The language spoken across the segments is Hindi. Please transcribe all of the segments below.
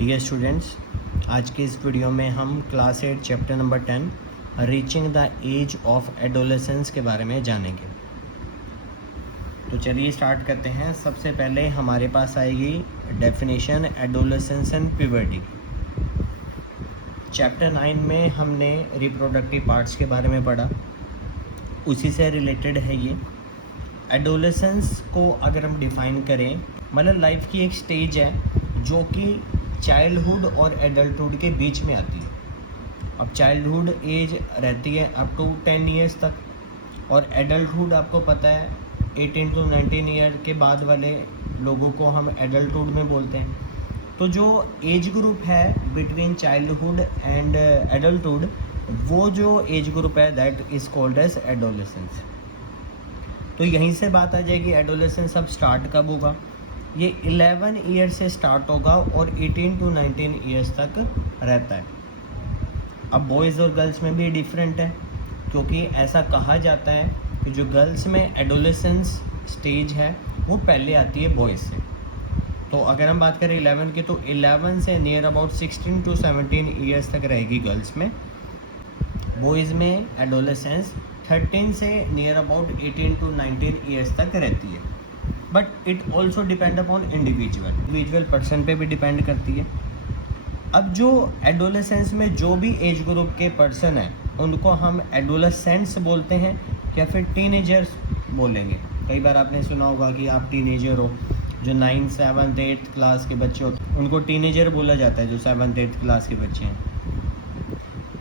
डियर स्टूडेंट्स, आज के इस वीडियो में हम class 8 chapter number 10 reaching the age of adolescence के बारे में जानेंगे। तो चलिए स्टार्ट करते हैं। सबसे पहले हमारे पास आएगी definition adolescence and puberty. Chapter 9 में हमने रिप्रोडक्टिव पार्ट्स के बारे में पढ़ा, उसी से रिलेटेड है ये। एडोलेसेंस को अगर हम डिफ़ाइन करें, मतलब लाइफ की एक स्टेज है जो कि चाइल्डहुड और एडल्टहुड के बीच में आती है। अब चाइल्डहुड एज रहती है अप टू 10 ईयर्स तक, और एडल्टहुड आपको पता है 18 to 19 ईयर के बाद वाले लोगों को हम एडल्टहुड में बोलते हैं। तो जो एज ग्रुप है बिटवीन चाइल्डहुड एंड एडल्टहुड, वो जो एज ग्रुप है that is called age adolescence. तो यहीं से बात आ जाएगी एडोलेसेंस अब स्टार्ट कब होगा। ये 11 ईयर से स्टार्ट होगा और 18 to 19 ईयर्स तक रहता है। अब बॉयज़ और गर्ल्स में भी डिफरेंट है, क्योंकि ऐसा कहा जाता है कि जो गर्ल्स में एडोलेसेंस स्टेज है वो पहले आती है बॉयज़ से। तो अगर हम बात करें 11 की, तो 11 से नियर अबाउट 16 to 17 ईयर्स तक रहेगी गर्ल्स में। बॉयज़ में एडोलेसेंस 13 से नियर अबाउट 18 to 19 ईयर्स तक रहती है। But it also depend upon individual person पे भी डिपेंड करती है। अब जो एडोलेसेंस में जो भी एज ग्रुप के पर्सन हैं उनको हम एडोलेसेंट्स बोलते हैं या फिर टीनेजर्स बोलेंगे। कई बार आपने सुना होगा कि आप टीनेजर हो। जो 9th 7th 8th क्लास के बच्चे होते हैं उनको टीनेजर बोला जाता है, जो 7th 8th क्लास के बच्चे हैं।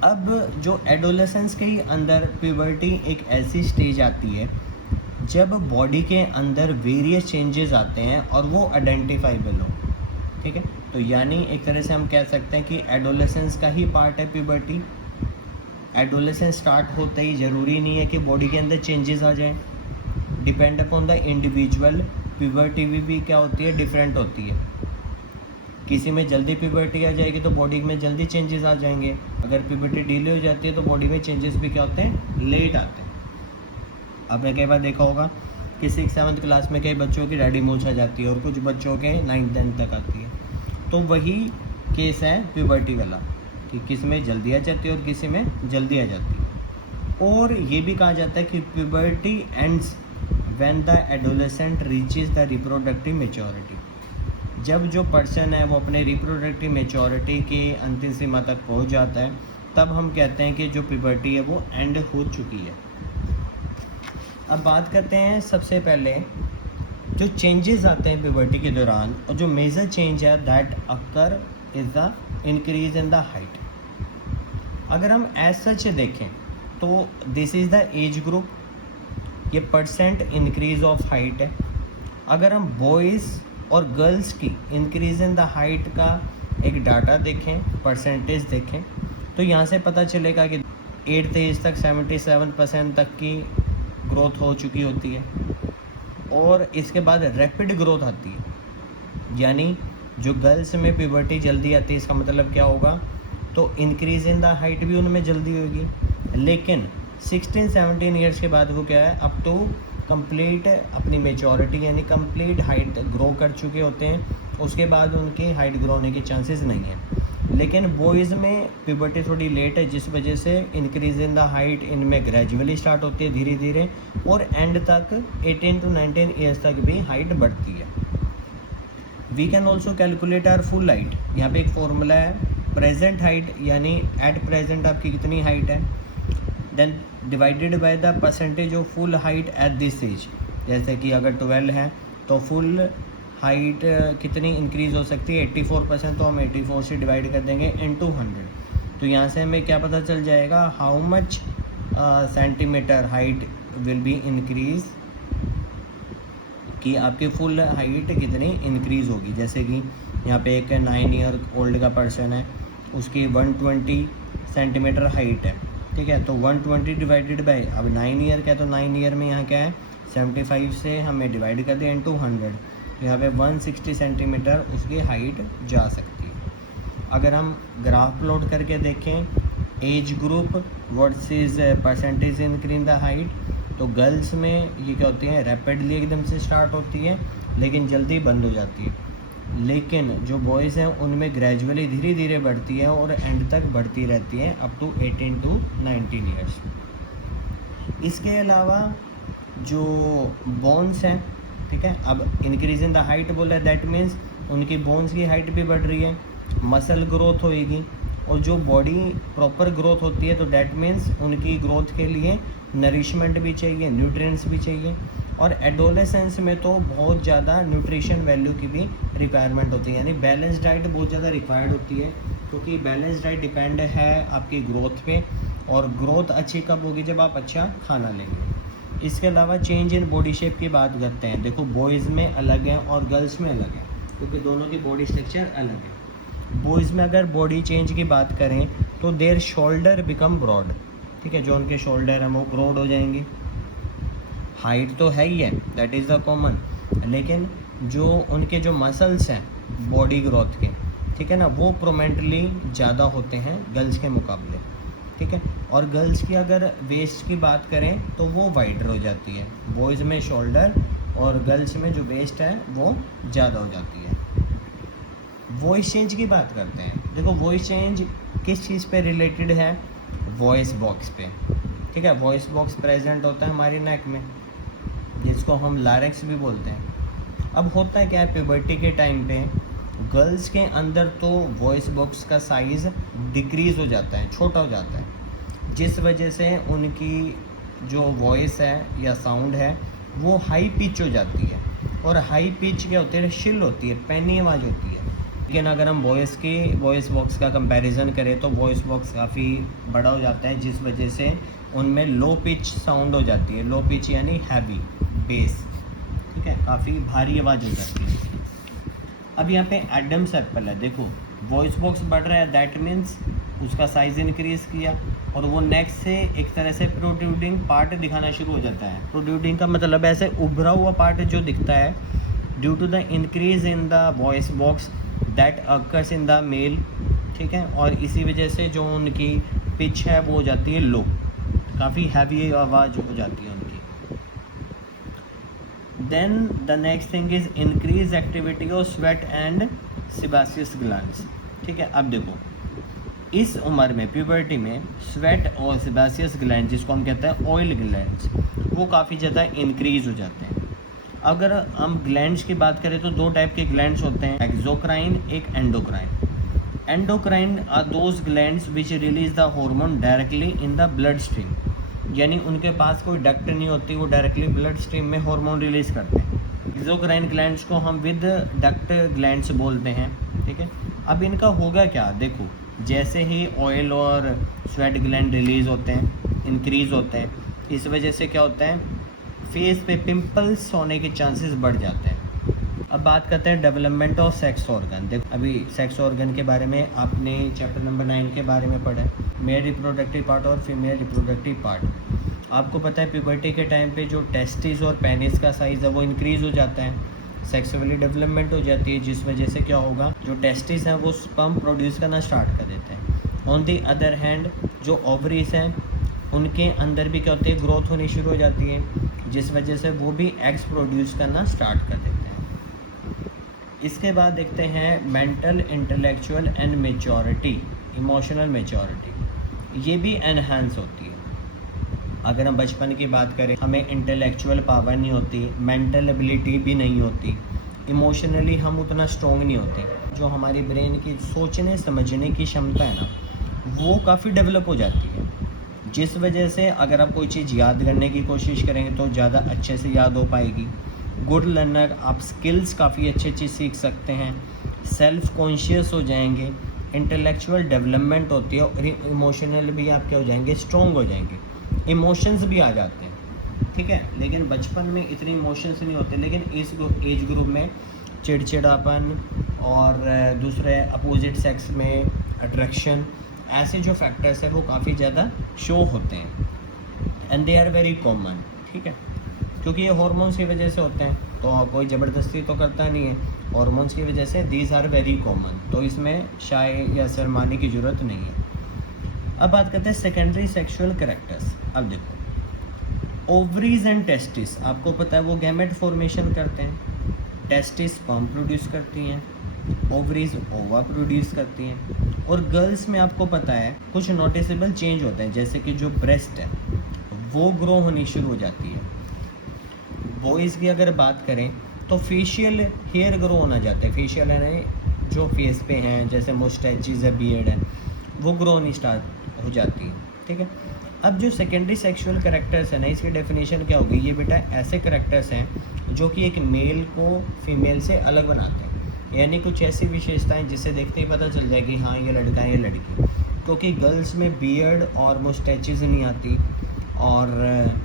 अब जो एडोलेसेंस के ही अंदर प्यूबर्टी एक ऐसी स्टेज आती है जब बॉडी के अंदर वेरियस चेंजेस आते हैं और वो आइडेंटिफाइबल हो। ठीक है, तो यानी एक तरह से हम कह सकते हैं कि एडोलेसेंस का ही पार्ट है प्यूबर्टी। एडोलेसेंस स्टार्ट होते ही ज़रूरी नहीं है कि बॉडी के अंदर चेंजेस आ जाएं, depend upon the individual. Puberty भी क्या होती है, डिफरेंट होती है। किसी में जल्दी प्यूबर्टी आ जाएगी तो बॉडी में जल्दी चेंजेस आ जाएंगे। अगर प्यूबर्टी डिले हो जाती है तो बॉडी में चेंजेस भी क्या होते हैं, लेट आते हैं। आपने कई बार देखा होगा कि 6th 7th क्लास में कई बच्चों की रेडी मूछ आ जाती है और कुछ बच्चों के 9th 10th तक आती है। तो वही केस है प्यूबर्टी वाला, कि किसी में जल्दी आ जाती है और किसी में जल्दी आ जाती है। और ये भी कहा जाता है कि puberty ends when the adolescent reaches the reproductive maturity. जब जो पर्सन है वो अपने रिप्रोडक्टिव मैच्योरिटी की अंतिम सीमा तक पहुंच जाता है, तब हम कहते हैं कि जो प्यूबर्टी है वो एंड हो चुकी है। अब बात करते हैं सबसे पहले जो चेंजेस आते हैं प्यूबर्टी के दौरान, और जो मेजर चेंज है that occur is the increase in the height. अगर हम एज सच देखें तो this is the age group, ये परसेंट इंक्रीज ऑफ हाइट है। अगर हम बॉयज़ और गर्ल्स की इंक्रीज इन द हाइट का एक डाटा देखें, परसेंटेज देखें, तो यहाँ से पता चलेगा कि 8th एज तक 77% तक की ग्रोथ हो चुकी होती है, और इसके बाद रैपिड ग्रोथ आती है। यानी जो गर्ल्स में प्यूबर्टी जल्दी आती है, इसका मतलब क्या होगा, तो इंक्रीज इन द हाइट भी उनमें जल्दी होगी। लेकिन 16-17 ईयर्स के बाद वो क्या है, अप टू कंप्लीट अपनी मेच्योरिटी यानी कंप्लीट हाइट ग्रो कर चुके होते हैं। उसके बाद उनकी हाइट ग्रो होने के चांसेस नहीं है। लेकिन बॉयज़ में प्यूबर्टी थोड़ी लेट है, जिस वजह से इंक्रीज इन द हाइट इनमें ग्रेजुअली स्टार्ट होती है धीरे धीरे, और एंड तक 18 to 19 ईयर्स तक भी हाइट बढ़ती है। We can also calculate our full height. यहाँ पे एक फॉर्मूला है, प्रेजेंट हाइट यानी एट प्रेजेंट आपकी कितनी हाइट है, then divided by the percentage of full height at this age. जैसे कि अगर 12 है तो फुल हाइट कितनी इंक्रीज़ हो सकती है, 84%, तो हम 84 से डिवाइड कर देंगे इनटू 100। तो यहाँ से हमें क्या पता चल जाएगा, how much centimetre height will be increase, कि आपकी फुल हाइट कितनी इंक्रीज़ होगी। जैसे कि यहाँ पे एक 9 ईयर ओल्ड का पर्सन है, उसकी 120 सेंटीमीटर हाइट है। ठीक है, तो 120 डिवाइडेड बाई, अब 9 ईयर का है तो 9 ईयर में यहाँ क्या है 75 से हमें डिवाइड कर दिया इनटू 100। यहाँ पे 160 सेंटीमीटर उसकी हाइट जा सकती है। अगर हम ग्राफ प्लॉट करके देखें age group versus percentage increase the height, तो गर्ल्स में ये क्या होती है, रैपिडली एकदम से स्टार्ट होती है लेकिन जल्दी बंद हो जाती है। लेकिन जो बॉयज़ हैं उनमें ग्रेजुअली धीरे धीरे बढ़ती है और एंड तक बढ़ती रहती है अप टू 18 टू 19 ईयर्स। इसके अलावा जो बोन्स हैं, ठीक है, अब इंक्रीज इन द हाइट बोला है, दैट मीन्स उनकी बोन्स की हाइट भी बढ़ रही है, मसल ग्रोथ होएगी, और जो बॉडी प्रॉपर ग्रोथ होती है तो डैट मीन्स उनकी ग्रोथ के लिए नरिशमेंट भी चाहिए, न्यूट्रिएंट्स भी चाहिए। और एडोलेसेंस में तो बहुत ज़्यादा न्यूट्रिशन वैल्यू की भी रिक्वायरमेंट होती है, यानी बैलेंस डाइट बहुत ज़्यादा रिक्वायर्ड होती है, क्योंकि बैलेंस डाइट डिपेंड है आपकी ग्रोथ पे, और ग्रोथ अच्छी कब होगी, जब आप अच्छा खाना लेंगे। इसके अलावा चेंज इन बॉडी शेप की बात करते हैं। देखो बॉयज़ में अलग है और गर्ल्स में अलग है, क्योंकि दोनों की बॉडी स्ट्रक्चर अलग है। बॉयज़ में अगर बॉडी चेंज की बात करें तो देयर शोल्डर बिकम ब्रॉड, ठीक है, जो उनके शोल्डर हैं वो ब्रॉड हो जाएंगे। हाइट तो है ही है, दैट इज़ द कॉमन, लेकिन जो उनके जो मसल्स हैं बॉडी ग्रोथ के, ठीक है ना, वो प्रोमेंटली ज़्यादा होते हैं गर्ल्स के मुकाबले, ठीक है। और गर्ल्स की अगर वेस्ट की बात करें तो वो वाइडर हो जाती है, बॉयज़ में शोल्डर और गर्ल्स में जो वेस्ट है वो ज़्यादा हो जाती है। वॉइस चेंज की बात करते हैं। देखो वॉइस चेंज किस चीज़ पे रिलेटेड है, वॉइस बॉक्स पे, ठीक है। वॉइस बॉक्स प्रेजेंट होता है हमारी नेक में, जिसको हम लारिंक्स भी बोलते हैं। अब होता है क्या है, प्यूबर्टी के टाइम पे गर्ल्स के अंदर तो वॉइस बॉक्स का साइज़ डिक्रीज़ हो जाता है, छोटा हो जाता है, जिस वजह से उनकी जो वॉइस है या साउंड है वो हाई पिच हो जाती है। और हाई पिच क्या होती है, शिल होती है, पैनी आवाज़ होती है। लेकिन अगर हम वॉइस बॉक्स का कंपैरिजन करें तो वॉइस बॉक्स काफ़ी बड़ा हो जाता है, जिस वजह से उनमें लो पिच साउंड हो जाती है। लो पिच यानी हैवी बेस, ठीक है, काफ़ी भारी आवाज़ हो जाती है। अब यहाँ पे एडम्स एप्पल है, देखो वॉइस बॉक्स बढ़ रहा है, दैट मीन्स उसका साइज़ इंक्रीज़ किया, और वो नेक से एक तरह से प्रोट्रूडिंग पार्ट दिखाना शुरू हो जाता है। प्रोट्रूडिंग का मतलब ऐसे उभरा हुआ पार्ट जो दिखता है, due to the increase in the voice box that occurs in the male, ठीक है। और इसी वजह से जो उनकी पिच है वो हो जाती है लो, काफ़ी हैवी आवाज़ हो जाती है उनकी। Then the next thing is increase activity of sweat and sebaceous glands, ठीक है। अब देखो इस उम्र में प्यूबर्टी में स्वेट और सेबासियस ग्लैंड, जिसको हम कहते हैं ऑयल ग्लैंड्स, वो काफ़ी ज़्यादा इंक्रीज हो जाते हैं। अगर हम ग्लैंड्स की बात करें तो दो टाइप के ग्लैंड्स होते हैं, एक्सोक्राइन, एक endocrine. Endocrine are those glands which release the hormone directly in the blood stream, यानी उनके पास कोई डक्ट नहीं होती, वो डायरेक्टली ब्लड स्ट्रीम में हार्मोन रिलीज करते हैं। एक्सोक्राइन ग्लैंड्स को हम विद डक्ट ग्लैंड्स बोलते हैं, ठीक है। अब इनका होगा क्या, देखो जैसे ही ऑयल और स्वेट ग्लैंड रिलीज होते हैं, इंक्रीज होते हैं, इस वजह से क्या होता है, फेस पे पिंपल्स होने के चांसेस बढ़ जाते हैं। अब बात करते हैं डेवलपमेंट ऑफ सेक्स ऑर्गन। देखो अभी सेक्स ऑर्गन के बारे में आपने चैप्टर नंबर 9 के बारे में पढ़ा है, मेल रिप्रोडक्टिव पार्ट और फीमेल रिप्रोडक्टिव पार्ट। आपको पता है प्यूबर्टी के टाइम पे जो टेस्टिस और पेनिस का साइज़ है वो इंक्रीज़ हो जाता है, सेक्सुअली डेवलपमेंट हो जाती है, जिस वजह से क्या होगा, जो टेस्टिस हैं वो स्पर्म प्रोड्यूस करना स्टार्ट कर देते हैं। ऑन दी अदर हैंड जो ओवरीज हैं उनके अंदर भी क्या होती है, ग्रोथ होनी शुरू हो जाती है, जिस वजह से वो भी एग्स प्रोड्यूस करना स्टार्ट कर देते हैं। इसके बाद देखते हैं mental, intellectual and maturity, emotional maturity, ये भी एनहांस होती है। अगर हम बचपन की बात करें, हमें इंटेलेक्चुअल पावर नहीं होती, मेंटल एबिलिटी भी नहीं होती, इमोशनली हम उतना स्ट्रॉन्ग नहीं होते, जो हमारी ब्रेन की सोचने समझने की क्षमता है ना, वो काफ़ी डेवलप हो जाती है, जिस वजह से अगर आप कोई चीज़ याद करने की कोशिश करेंगे तो ज़्यादा अच्छे से याद हो पाएगी। गुड लर्नर, आप स्किल्स काफ़ी अच्छी सीख सकते हैं, सेल्फ कॉन्शियस हो जाएंगे, इंटेलेक्चुअल डेवलपमेंट होती है, और इमोशनल भी आप क्या हो जाएंगे, स्ट्रॉन्ग हो जाएंगे, इमोशंस भी आ जाते हैं, ठीक है। लेकिन बचपन में इतने इमोशंस नहीं होते, लेकिन इस एज ग्रुप में चिड़चिड़ापन और दूसरे अपोजिट सेक्स में अट्रैक्शन, ऐसे जो फैक्टर्स हैं वो काफ़ी ज़्यादा शो होते हैं, and they are very common, ठीक है, क्योंकि ये हार्मोन्स की वजह से होते हैं, तो कोई ज़बरदस्ती तो करता नहीं है, हार्मोन्स की वजह से दीज आर वेरी कॉमन, तो इसमें शाय या शर्माने की ज़रूरत नहीं है। अब बात करते हैं सेकेंडरी सेक्सुअल कैरेक्टर्स। अब देखो ओवरीज एंड टेस्टिस, आपको पता है वो गैमेट फॉर्मेशन करते हैं, टेस्टिस स्पर्म प्रोड्यूस करती हैं, ओवरीज ओवा प्रोड्यूस करती हैं। और गर्ल्स में आपको पता है कुछ नोटिसेबल चेंज होते हैं, जैसे कि जो ब्रेस्ट है वो ग्रो होनी शुरू हो जाती है। बॉयज़ की अगर बात करें तो फेशियल हेयर ग्रो होना जाता है। फेशियल यानी जो फेस पे हैं, जैसे मुस्टैचीज है, बियर्ड है, वो ग्रो होनी स्टार्ट हो जाती है। ठीक है। अब जो सेकेंडरी सेक्सुअल करेक्टर्स है ना, इसकी डेफिनेशन क्या होगी? ये बेटा ऐसे करेक्टर्स हैं जो कि एक मेल को फीमेल से अलग बनाते हैं, यानी कुछ ऐसी विशेषताएं जिससे देखते ही पता चल जाए कि हाँ ये लड़का है, ये लड़की। क्योंकि गर्ल्स में बियर्ड और मुस्टैचीज नहीं आती, और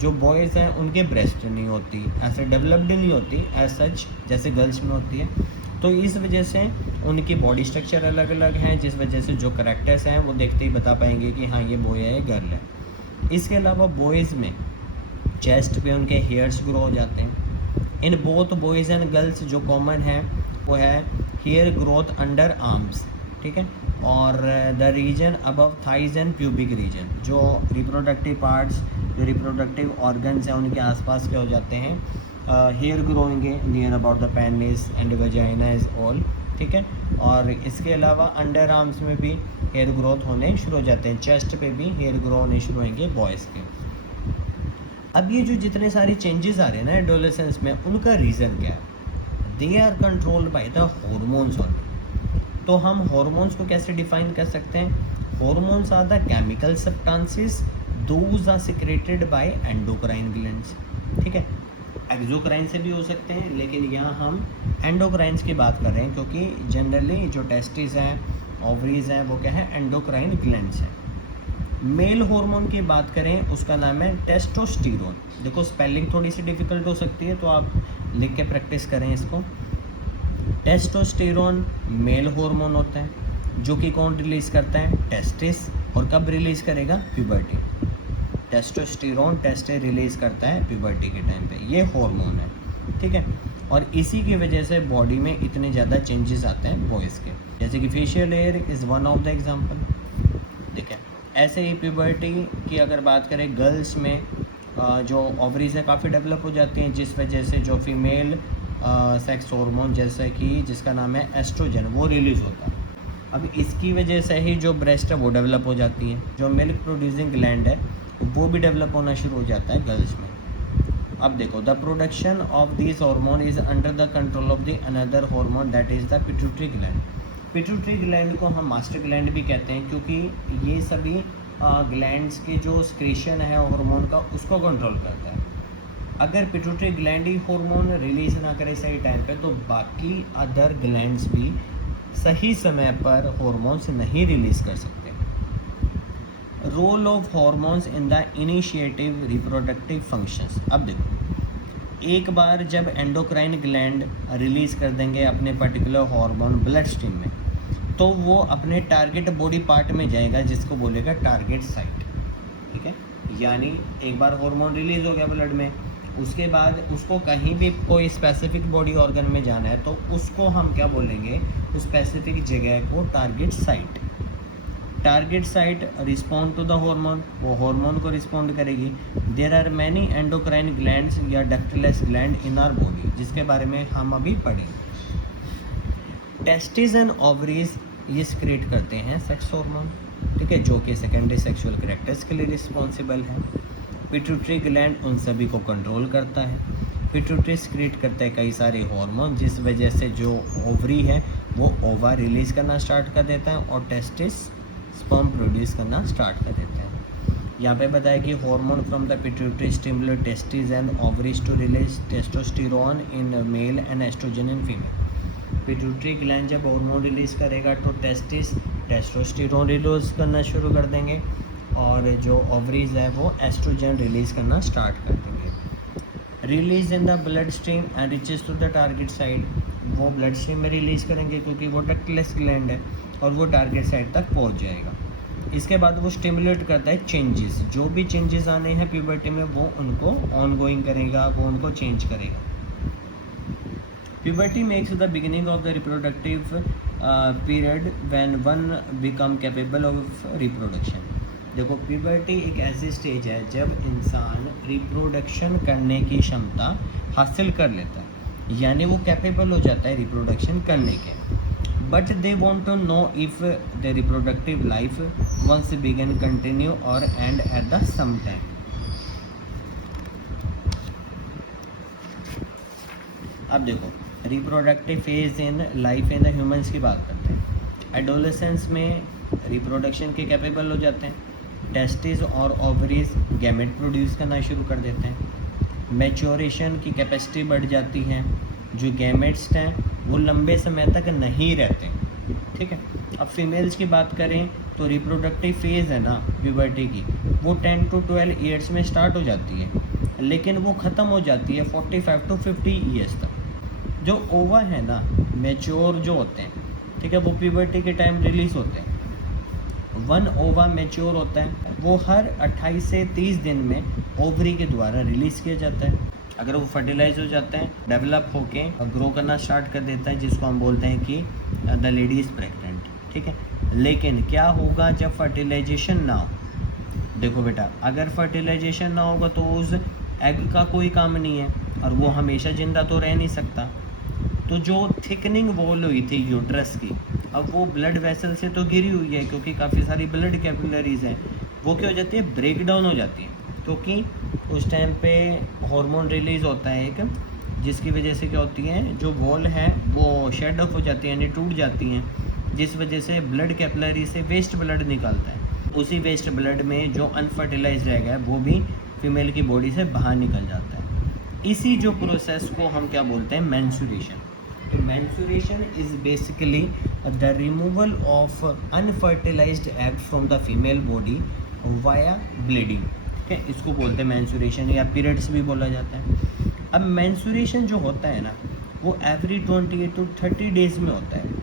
जो बॉयज़ हैं उनके ब्रेस्ट नहीं होती, ऐसे डेवलप्ड नहीं होती एज सच जैसे गर्ल्स में होती है। तो इस वजह से उनकी बॉडी स्ट्रक्चर अलग अलग हैं, जिस वजह से जो करेक्टर्स हैं वो देखते ही बता पाएंगे कि हाँ ये बॉय है, ये गर्ल है। इसके अलावा बॉयज़ में चेस्ट पे उनके हेयर्स ग्रो हो जाते हैं। In both boys and girls जो कॉमन है वो है हेयर ग्रोथ अंडर आर्म्स। ठीक है। और the region above thighs and pubic region, जो रिप्रोडक्टिव पार्ट्स, जो रिप्रोडक्टिव ऑर्गन्स हैं उनके आसपास क्या हो जाते हैं, हेयर ग्रो होंगे near about the penis and vagina is all. ठीक है। और इसके अलावा अंडर आर्म्स में भी हेयर ग्रोथ होने शुरू हो जाते हैं, चेस्ट पे भी हेयर ग्रो होने शुरू होंगे बॉयज़ के। अब ये जो जितने सारे चेंजेस आ रहे हैं ना एडोलेसेंस में, उनका रीज़न क्या है? They are controlled by the hormones only. तो हम हॉर्मोन्स को कैसे डिफाइन कर सकते हैं? Hormones are the chemical substances those are secreted by endocrine glands. ठीक है। एक्सोक्राइन से भी हो सकते हैं, लेकिन यहाँ हम एंडोक्राइंस की बात कर रहे हैं, क्योंकि जनरली जो टेस्टिस हैं, ओवरीज हैं, वो क्या है? एंडोक्राइन ग्लैंड्स हैं। मेल हार्मोन की बात करें, उसका नाम है टेस्टोस्टेरोन। देखो स्पेलिंग थोड़ी सी डिफ़िकल्ट हो सकती है, तो आप लिख के प्रैक्टिस करें इसको। टेस्टोस्टेरोन मेल हार्मोन होता है, जो कि कौन रिलीज़ करता है? टेस्टिस। और कब रिलीज़ करेगा? प्यूबर्टी। टेस्टोस्टेरोन टेस्टे रिलीज़ करता है प्यूबर्टी के टाइम पे, ये हार्मोन है। ठीक है। और इसी की वजह से बॉडी में इतने ज़्यादा चेंजेस आते हैं बॉयज़ के, जैसे कि facial here is one of the example. ठीक है। ऐसे ही प्यूबर्टी की अगर बात करें, गर्ल्स में जो ओवरीज है काफ़ी डेवलप हो जाती हैं, जिस वजह से जो फीमेल सेक्स हार्मोन जैसे कि जिसका नाम है एस्ट्रोजन, वो रिलीज़ होता है। अब इसकी वजह से ही जो ब्रेस्ट है वो डेवलप हो जाती है, जो मिल्क प्रोड्यूसिंग ग्लैंड है वो भी डेवलप होना शुरू हो जाता है गर्ल्स में। अब देखो, the production of this hormone is under the control of the another hormone that is the pituitary gland. Pituitary gland को हम मास्टर ग्लैंड भी कहते हैं, क्योंकि ये सभी ग्लैंड्स के जो स्क्रीशन है हार्मोन का, उसको कंट्रोल करता है। अगर पिट्यूटरी ग्लैंड ही हार्मोन रिलीज़ ना करे सही टाइम पे, तो बाकी अदर ग्लैंड्स भी सही समय पर हार्मोन्स नहीं रिलीज़ कर सकते। Role of hormones in the initiative reproductive functions. अब देखो, एक बार जब एंडोक्राइन ग्लैंड रिलीज़ कर देंगे अपने पर्टिकुलर हार्मोन ब्लड स्ट्रीम में, तो वो अपने टारगेट बॉडी पार्ट में जाएगा, जिसको बोलेगा टारगेट साइट। ठीक है। यानी एक बार हार्मोन रिलीज़ हो गया ब्लड में, उसके बाद उसको कहीं भी कोई स्पेसिफिक बॉडी ऑर्गन में जाना है, तो उसको हम क्या बोलेंगे? उस स्पेसिफिक जगह को target site. Target site respond to the hormone, वो हार्मोन को रिस्पॉन्ड करेगी। There are many endocrine glands या ductless gland in our body, जिसके बारे में हम अभी पढ़ेंगे। टेस्टिस एंड ओवरीज ये सिक्रेट करते हैं सेक्स हार्मोन। ठीक है, जो कि सेकेंडरी सेक्सुअल कैरेक्टर्स के लिए रिस्पॉन्सिबल है। पिट्यूटरी ग्लैंड उन सभी को कंट्रोल करता है। पिट्यूटरी सिक्रेट करता है कई सारे हार्मोन, जिस वजह से जो ओवरी है वो ओवा रिलीज़ करना स्टार्ट कर देता है, और टेस्टिस स्पर्म प्रोड्यूस करना स्टार्ट कर देता है। यहाँ पे बताया कि hormone from the pituitary stimulate testis and ovaries to release testosterone in male and estrogen in female. Pituitary gland जब हार्मोन रिलीज़ करेगा तो टेस्टिस टेस्टोस्टेरोन रिलीज करना शुरू कर देंगे, और जो ओवरीज है वो एस्ट्रोजन रिलीज़ करना स्टार्ट कर देंगे। Release in the blood stream and reaches to the target site, वो ब्लड स्ट्रीम में रिलीज़ करेंगे क्योंकि वो डक्टलेस ग्लैंड है, और वो टारगेट साइट तक पहुंच जाएगा। इसके बाद वो स्टिमुलेट करता है चेंजेस, जो भी चेंजेस आने हैं प्यूबर्टी में वो उनको ऑनगोइंग करेगा, वो उनको चेंज करेगा। Puberty makes the beginning of the reproductive period when one become capable of reproduction. देखो, प्यूबर्टी एक ऐसी स्टेज है जब इंसान रिप्रोडक्शन करने की क्षमता हासिल कर लेता है। यानी वो कैपेबल हो जाता है रिप्रोडक्शन करने के। But they want to know if the reproductive life once began continue और end at the same time. अब देखो reproductive phase in life in the humans की बात करते हैं। एडोलेसेंस में रिप्रोडक्शन के कैपेबल हो जाते हैं, टेस्टिस और ओवरीज गैमेट प्रोड्यूस करना शुरू कर देते हैं, मैच्योरेशन की कैपेसिटी बढ़ जाती है, जो गैमेट्स हैं वो लंबे समय तक नहीं रहते। ठीक है, अब फीमेल्स की बात करें तो रिप्रोडक्टिव फेज़ है ना प्यूबर्टी की, वो 10 to 12 ईयर्स में स्टार्ट हो जाती है, लेकिन वो ख़त्म हो जाती है 45 to 50 ईयर्स तक। जो ओवा है ना मैच्योर जो होते हैं, ठीक है, वो प्यूबर्टी के टाइम रिलीज़ होते हैं। वन ओवा मैच्योर होता है, वो हर 28 से 30 दिन में ओवरी के द्वारा रिलीज़ किया जाता है। अगर वो फर्टिलाइज हो जाते हैं, डेवलप होके ग्रो करना स्टार्ट कर देता है, जिसको हम बोलते हैं कि द लेडी इज़ प्रेग्नेंट। ठीक है, लेकिन क्या होगा जब फर्टिलाइजेशन ना हो? देखो बेटा, अगर फर्टिलाइजेशन ना होगा तो उस एग का कोई काम नहीं है और वो हमेशा जिंदा तो रह नहीं सकता। तो जो थिकनिंग वॉल हुई थी यूट्रस की, अब वो ब्लड वेसल से तो घिरी हुई है, क्योंकि काफ़ी सारी ब्लड कैपिलरीज हैं, वो क्या हो जाती है, ब्रेक डाउन हो जाती है, क्योंकि उस टाइम पे हार्मोन रिलीज़ होता है एक, जिसकी वजह से क्या होती है, जो वॉल है वो शेड ऑफ हो जाती है, यानी टूट जाती हैं, जिस वजह से ब्लड कैपिलरी से वेस्ट ब्लड निकलता है। उसी वेस्ट ब्लड में जो अनफर्टिलाइज रह गया है वो भी फीमेल की बॉडी से बाहर निकल जाता है। इसी जो प्रोसेस को हम क्या बोलते हैं, मेंस्ट्रुएशन। तो menstruation is basically the removal of unfertilised egg from the female body via bleeding. ठीक है, इसको बोलते हैं मेंस्ट्रुएशन, या पीरियड्स भी बोला जाता है। अब मेंस्ट्रुएशन जो होता है ना, वो एवरी 28 to 30 डेज में होता है,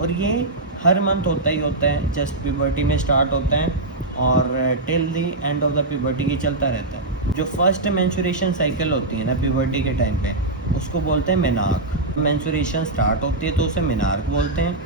और ये हर मंथ होता ही होता है। जस्ट प्यूबर्टी में स्टार्ट होता है और till the end of the puberty की चलता रहता है। जो फर्स्ट मेंस्ट्रुएशन साइकिल होती है ना प्यूबर्टी के टाइम पे, उसको बोलते हैं मेनार्क। मेंस्ट्रुएशन स्टार्ट होती है तो उसे मेनार्क बोलते हैं,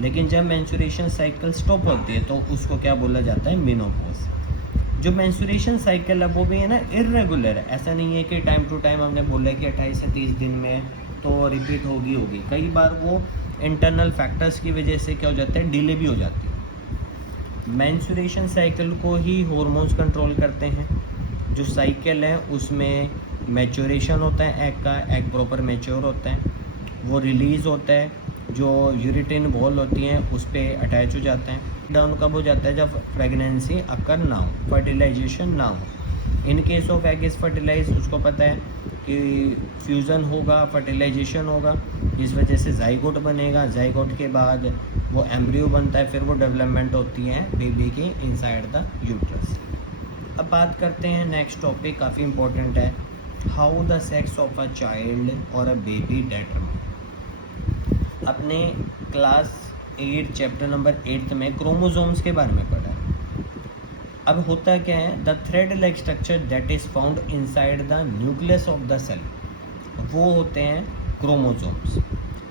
लेकिन जब मेंस्ट्रुएशन साइकिल स्टॉप होती है तो उसको क्या बोला जाता है, मेनोपॉज। जो मेंस्ट्रुएशन साइकिल है वो भी है ना इर्रेगुलर है, ऐसा नहीं है कि टाइम टू टाइम हमने बोला कि 28 से 30 दिन में तो रिपीट होगी। कई बार वो इंटरनल फैक्टर्स की वजह से क्या हो जाता है, डिले भी हो जाती है। मेंस्ट्रुएशन साइकिल को ही हार्मोन्स कंट्रोल करते हैं। जो साइकिल है उसमें मैच्योरेशन होता है एग का, एग प्रॉपर मैच्योर होता है, वो रिलीज़ होता है, जो यूरिटिन वॉल होती हैं उस पर अटैच हो जाते हैं। डाउन कब हो जाता है, जब प्रेगनेंसी अकर ना हो, फर्टिलाइजेशन ना हो। In case of egg is fertilize, उसको पता है कि फ्यूज़न होगा, फर्टिलाइजेशन होगा, जिस वजह से जाइगोट बनेगा। जाइगोट के बाद वो एम्ब्रियो बनता है, फिर वो डेवलपमेंट होती है बेबी की इनसाइड द यूट्रस। अब बात करते हैं नेक्स्ट टॉपिक, काफ़ी इंपॉर्टेंट है, how the sex of a child और अ बेबी डिटरमाइन। अपने क्लास 8 चैप्टर नंबर 8 में क्रोमोसोम्स के बारे में पढ़ा है। अब होता क्या है, the thread like structure that is found inside the nucleus of the cell, वो होते हैं क्रोमोसोम्स।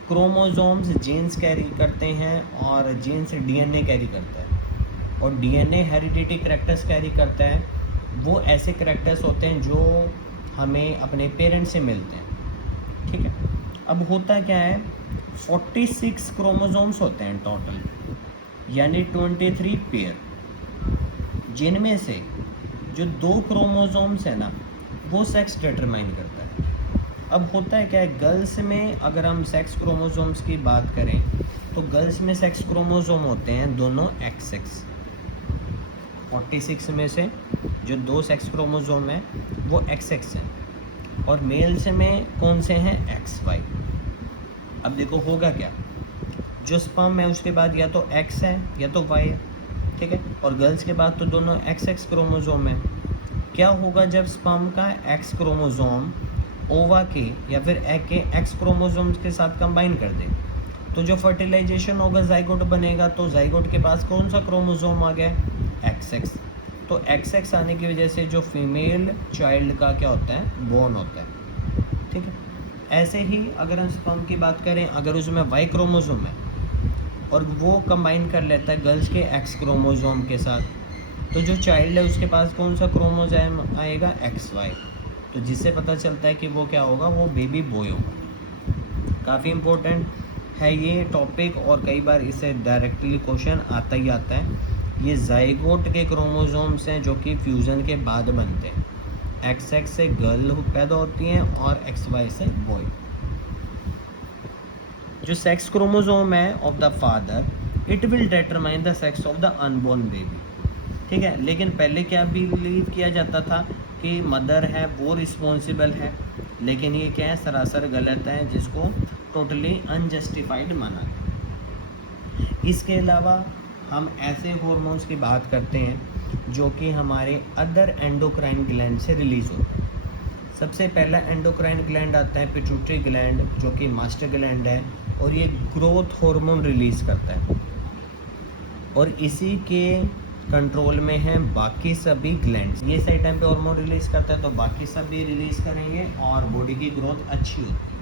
क्रोमोसोम्स जीन्स कैरी करते हैं और जीन्स डीएनए कैरी करता है, और डीएनए हेरिडिटी करैक्टर्स कैरी करता है। वो ऐसे करैक्टर्स होते हैं जो हमें अपने पेरेंट्स से मिलते हैं। ठीक है, अब होता क्या है, 46 क्रोमोसोम्स होते हैं टोटल, यानी 23 पेयर, जिनमें से जो 2 क्रोमोसोम्स है ना वो सेक्स डिटरमाइन करता है। अब होता है क्या है, गर्ल्स में अगर हम सेक्स क्रोमोसोम्स की बात करें तो गर्ल्स में सेक्स क्रोमोसोम होते हैं दोनों XX। 46 में से जो 2 सेक्स क्रोमोसोम हैं वो XX हैं, और मेल्स में कौन से हैं, XY। अब देखो होगा क्या, जो स्पर्म है उसके बाद या तो X है या तो Y है। ठीक है, और गर्ल्स के बाद तो दोनों XX क्रोमोसोम है। क्या होगा जब स्पर्म का X क्रोमोसोम ओवा के या फिर एग के X क्रोमोसोम्स के साथ कंबाइन कर दे, तो जो फर्टिलाइजेशन होगा, जाइगोट बनेगा, तो जाइगोट के पास कौन सा क्रोमोसोम आ गया, XX। तो XX आने की वजह से जो फीमेल चाइल्ड का क्या होता है, बोर्न होता है। ठीक है, ऐसे ही अगर हम स्पर्म की बात करें, अगर उसमें Y क्रोमोसोम है और वो कंबाइन कर लेता है गर्ल्स के X क्रोमोसोम के साथ, तो जो चाइल्ड है उसके पास कौन सा क्रोमोसोम आएगा, XY। तो जिससे पता चलता है कि वो क्या होगा, वो बेबी बॉय होगा। काफ़ी इम्पोर्टेंट है ये टॉपिक और कई बार इससे डायरेक्टली क्वेश्चन आता ही आता है। ये जाइगोट के क्रोमोसोम्स हैं जो कि फ्यूज़न के बाद बनते हैं। XX से गर्ल पैदा होती हैं और XY से बॉय। जो सेक्स क्रोमोसोम है of the father it will determine the sex of the unborn baby, ठीक है। लेकिन पहले क्या बिलीव किया जाता था कि मदर है वो रिस्पॉन्सिबल है, लेकिन ये क्या है, सरासर गलत है, जिसको टोटली अनजस्टिफाइड माना गया। इसके अलावा हम ऐसे हार्मोन्स की बात करते हैं जो कि हमारे अदर एंडोक्राइन ग्लैंड से रिलीज़ होते हैं। सबसे पहला एंडोक्राइन ग्लैंड आता है पिट्यूटरी ग्लैंड, जो कि मास्टर ग्लैंड है और ये ग्रोथ हार्मोन रिलीज़ करता है और इसी के कंट्रोल में है बाकी सभी ग्लैंड्स। ये सही टाइम पे हार्मोन रिलीज़ करता है तो बाकी सब भी रिलीज़ करेंगे और बॉडी की ग्रोथ अच्छी होती है।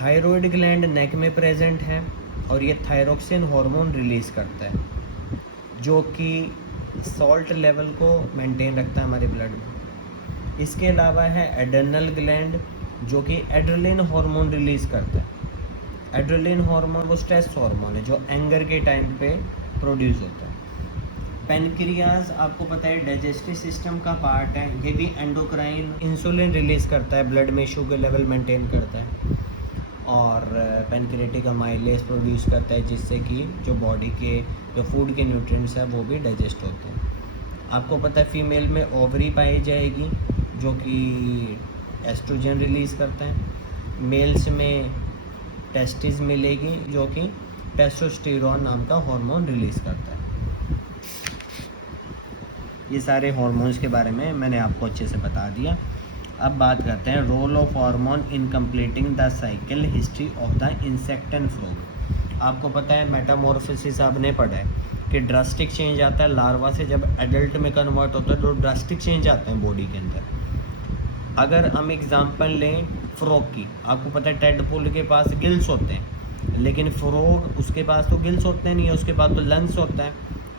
थायराइड ग्लैंड नेक में प्रेजेंट है और ये थायरोक्सिन हार्मोन रिलीज़ करता है जो कि सॉल्ट लेवल को मेंटेन रखता है हमारे ब्लड में। इसके अलावा है एड्रेनल ग्लैंड जो कि एड्रेलिन हार्मोन रिलीज़ करता है। एड्रेलिन हार्मोन वो स्ट्रेस हार्मोन है जो एंगर के टाइम पे प्रोड्यूस होता है। पेनक्रियाज आपको पता है डाइजेस्टिव सिस्टम का पार्ट है, ये भी एंडोक्राइन इंसुलिन रिलीज़ करता है, ब्लड में शुगर लेवल मेंटेन करता है और पेनक्रियाटिक अमाइलेज प्रोड्यूस करता है जिससे कि जो बॉडी के जो फूड के न्यूट्रिएंट्स हैं वो भी डाइजेस्ट होते हैं। आपको पता है फीमेल में ओवरी पाई जाएगी जो कि एस्ट्रोजन रिलीज़ करता है। मेल्स में टेस्टिस मिलेगी जो कि टेस्टोस्टेरोन नाम का हार्मोन रिलीज़ करता है। ये सारे हार्मोन्स के बारे में मैंने आपको अच्छे से बता दिया। अब बात करते हैं role of hormone in completing the cycle history of the insect and frog. आपको पता है मेटामॉर्फोसिस आपने पढ़ा है कि ड्रास्टिक चेंज आता है लार्वा से, जब एडल्ट में कन्वर्ट होता है तो ड्रास्टिक चेंज आते हैं बॉडी के अंदर। अगर हम एग्जांपल लें फ्रॉग की, आपको पता है टेडपोल के पास गिल्स होते हैं लेकिन फ्रॉग उसके पास तो गिल्स होते नहीं है, उसके पास तो लंग्स होता है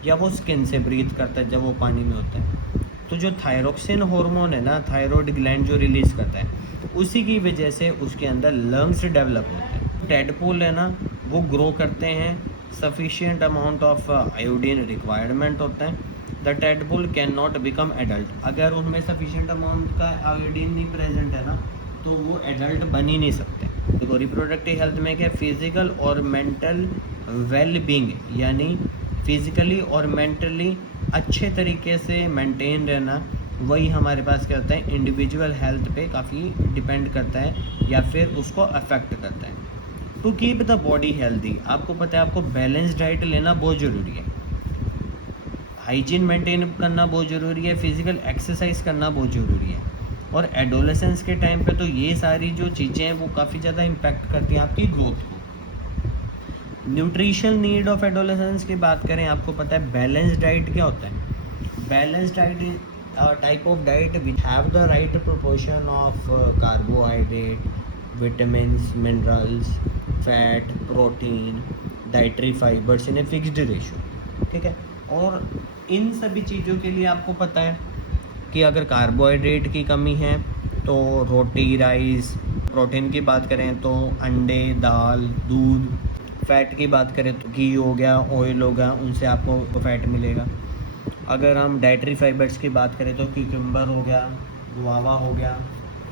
या वो स्किन से ब्रीथ करता है जब वो पानी में होता है। तो जो थायरोक्सिन हार्मोन है ना, थायराइड ग्लैंड जो रिलीज़ करता है उसी की वजह से उसके अंदर लंग्स डेवलप होते हैं। टेडपोल है ना वो ग्रो करते हैं, sufficient amount of iodine requirement होता है। The tadpole can not become adult, अगर उनमें सफिशिएंट अमाउंट का आयोडीन नहीं प्रेजेंट है ना तो वो एडल्ट बन ही नहीं सकते। देखो रिप्रोडक्टिव हेल्थ में क्या, फिजिकल और मेंटल वेल बींग यानी फिजिकली और मेंटली अच्छे तरीके से मेंटेन रहना, वही हमारे पास क्या होता है इंडिविजुअल हेल्थ पे काफ़ी डिपेंड करता है या फिर उसको अफेक्ट करता है। To keep the body healthy, आपको पता है आपको बैलेंस डाइट लेना बहुत ज़रूरी है, हाइजीन मेंटेन करना बहुत ज़रूरी है, फिजिकल एक्सरसाइज करना बहुत ज़रूरी है। और एडोलेसेंस के टाइम पे तो ये सारी जो चीज़ें हैं वो काफ़ी ज़्यादा इम्पैक्ट करती हैं आपकी ग्रोथ को। न्यूट्रिशनल नीड ऑफ एडोलेसेंस की बात करें, आपको पता है बैलेंस डाइट क्या होता है। Balance diet type of diet which have the right proportion of carbohydrate, vitamins, minerals, fat, protein, dietary fibres in a fixed ratio, ठीक है। और इन सभी चीज़ों के लिए आपको पता है कि अगर कार्बोहाइड्रेट की कमी है तो रोटी, राइस, प्रोटीन की बात करें तो अंडे, दाल, दूध, फ़ैट की बात करें तो घी हो गया, ऑयल हो गया, उनसे आपको फ़ैट मिलेगा। अगर हम डाइटरी फाइबर्स की बात करें तो क्यूकम्बर हो गया, गुआवा हो गया,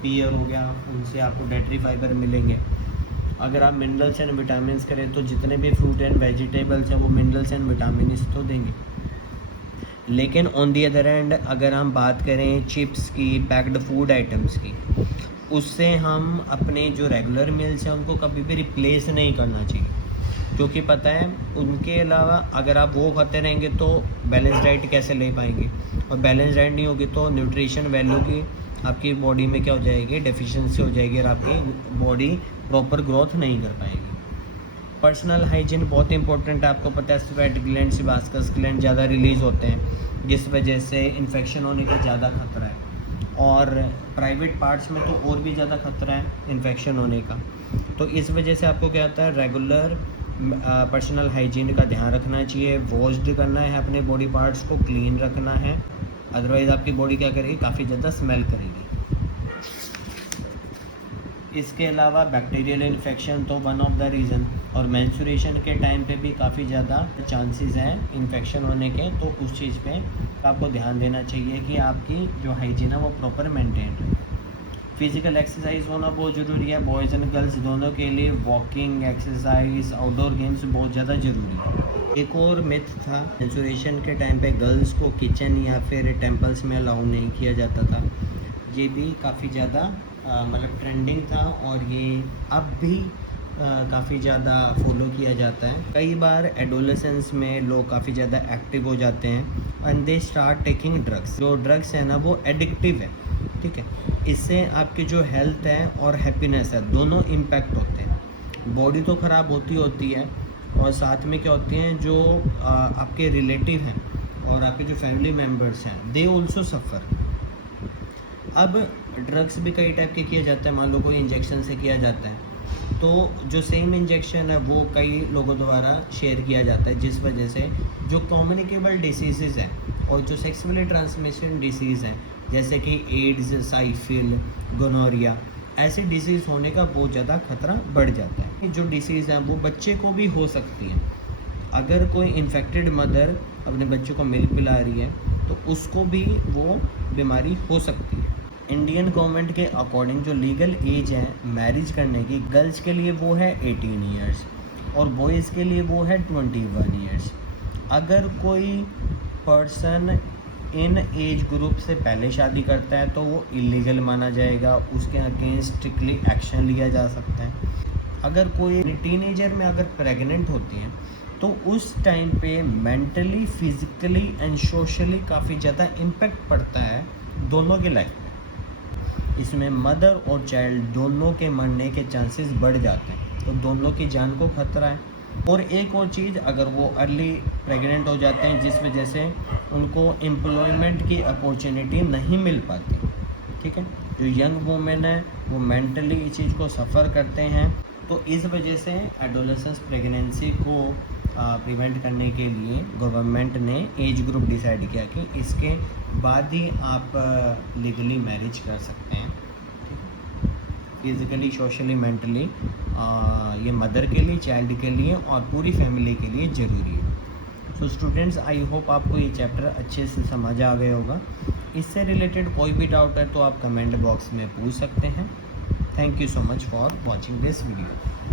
पीयर हो गया, उनसे आपको डाइटरी फाइबर मिलेंगे। अगर आप मिनरल्स एंड विटामिन करें तो जितने भी फ्रूट एंड वेजिटेबल्स हैं वो मिनरल्स एंड विटामिन तो देंगे। लेकिन ऑन दी अदर एंड अगर हम बात करें चिप्स की, पैक्ड फूड आइटम्स की, उससे हम अपने जो रेगुलर मील्स हैं उनको कभी भी रिप्लेस नहीं करना चाहिए, क्योंकि पता है उनके अलावा अगर आप वो खाते रहेंगे तो बैलेंस डाइट कैसे ले पाएंगे, और बैलेंस डाइट नहीं होगी तो न्यूट्रिशन वैल्यू की आपकी बॉडी में क्या हो जाएगी, डेफिशिएंसी हो जाएगी और आपकी बॉडी प्रॉपर ग्रोथ नहीं कर पाएगी। पर्सनल हाइजीन बहुत इंपॉर्टेंट है, आपको पता है स्वेट ग्लैंड, सिबास्कस ग्लैंड ज़्यादा रिलीज़ होते हैं जिस वजह से इन्फेक्शन होने का ज़्यादा खतरा है, और प्राइवेट पार्ट्स में तो और भी ज़्यादा खतरा है इन्फेक्शन होने का। तो इस वजह से आपको क्या होता है रेगुलर पर्सनल हाइजीन का ध्यान रखना चाहिए, वॉश्ड करना है अपने बॉडी पार्ट्स को, क्लीन रखना है, अदरवाइज़ आपकी बॉडी क्या करेगी, काफ़ी ज़्यादा स्मेल करेगी। इसके अलावा बैक्टीरियल इन्फेक्शन तो वन ऑफ द रीज़न, और मेंस्ट्रुएशन के टाइम पे भी काफ़ी ज़्यादा चांसेस हैं इन्फेक्शन होने के, तो उस चीज़ पे आपको ध्यान देना चाहिए कि आपकी जो हाइजीन है वो प्रॉपर मेंटेन है। फिज़िकल एक्सरसाइज होना बहुत ज़रूरी है, बॉयज़ एंड गर्ल्स दोनों के लिए। वॉकिंग, एक्सरसाइज, आउटडोर गेम्स बहुत ज़्यादा ज़रूरी है। एक और मिथ था, मेंस्ट्रुएशन के टाइम पे गर्ल्स को किचन या फिर टेम्पल्स में अलाउ नहीं किया जाता था। ये भी काफ़ी ज़्यादा मतलब ट्रेंडिंग था, और ये अब भी काफ़ी ज़्यादा फॉलो किया जाता है। कई बार एडोलेसेंस में लोग काफ़ी ज़्यादा एक्टिव हो जाते हैं and they start taking drugs. जो ड्रग्स है ना वो एडिक्टिव है, ठीक है। इससे आपकी जो हेल्थ है और हैप्पीनेस है दोनों इम्पैक्ट होते हैं। बॉडी तो ख़राब होती है, और साथ में क्या होती हैं जो आपके रिलेटिव हैं और आपके जो फैमिली मेम्बर्स हैं दे ऑल्सो सफ़र। अब ड्रग्स भी कई टाइप के किए जाते हैं। मान लो कोई इंजेक्शन से किया जाता है, तो जो सेम इंजेक्शन है वो कई लोगों द्वारा शेयर किया जाता है, जिस वजह से जो कम्युनिकेबल डिसीज़ हैं और जो सेक्सुअली ट्रांसमिशन डिसीज़ हैं जैसे कि एड्स, साइफिल, गोनोरिया, ऐसे डिसीज़ होने का बहुत ज़्यादा खतरा बढ़ जाता है। जो डिसीज़ हैं वो बच्चे को भी हो सकती हैं। अगर कोई इन्फेक्टेड मदर अपने बच्चों को मिल्क पिला रही है तो उसको भी वो बीमारी हो सकती है। इंडियन गवर्नमेंट के अकॉर्डिंग जो लीगल एज है मैरिज करने की, गर्ल्स के लिए वो है 18 ईयर्स और बॉयज़ के लिए वो है 21 ईयर्स। अगर कोई पर्सन इन एज ग्रुप से पहले शादी करता है तो वो इलीगल माना जाएगा, उसके अगेंस्ट स्ट्रिक्टली एक्शन लिया जा सकता है। अगर कोई टीनेजर में अगर प्रेग्नेंट होती हैं तो उस टाइम पे मेंटली, फिज़िकली एंड सोशली काफ़ी ज़्यादा इम्पेक्ट पड़ता है दोनों के लाइफ में। इसमें मदर और चाइल्ड दोनों के मरने के चांसेस बढ़ जाते हैं, तो दोनों की जान को खतरा है। और एक और चीज़, अगर वो अर्ली प्रेग्नेंट हो जाते हैं जिस वजह से उनको एम्प्लॉयमेंट की अपॉर्चुनिटी नहीं मिल पाती, ठीक है। जो यंग वुमेन है वो मेंटली इस चीज़ को सफ़र करते हैं, तो इस वजह से एडोलेसेंस प्रेगनेंसी को प्रिवेंट करने के लिए गवर्नमेंट ने एज ग्रुप डिसाइड किया कि इसके बाद ही आप लीगली मैरिज कर सकते हैं। फिज़िकली, सोशली, मेंटली ये मदर के लिए, चाइल्ड के लिए और पूरी फैमिली के लिए ज़रूरी है। सो स्टूडेंट्स, आई होप आपको ये चैप्टर अच्छे से समझ आ गया होगा। इससे रिलेटेड कोई भी डाउट है तो आप कमेंट बॉक्स में पूछ सकते हैं। Thank you so much for watching this video.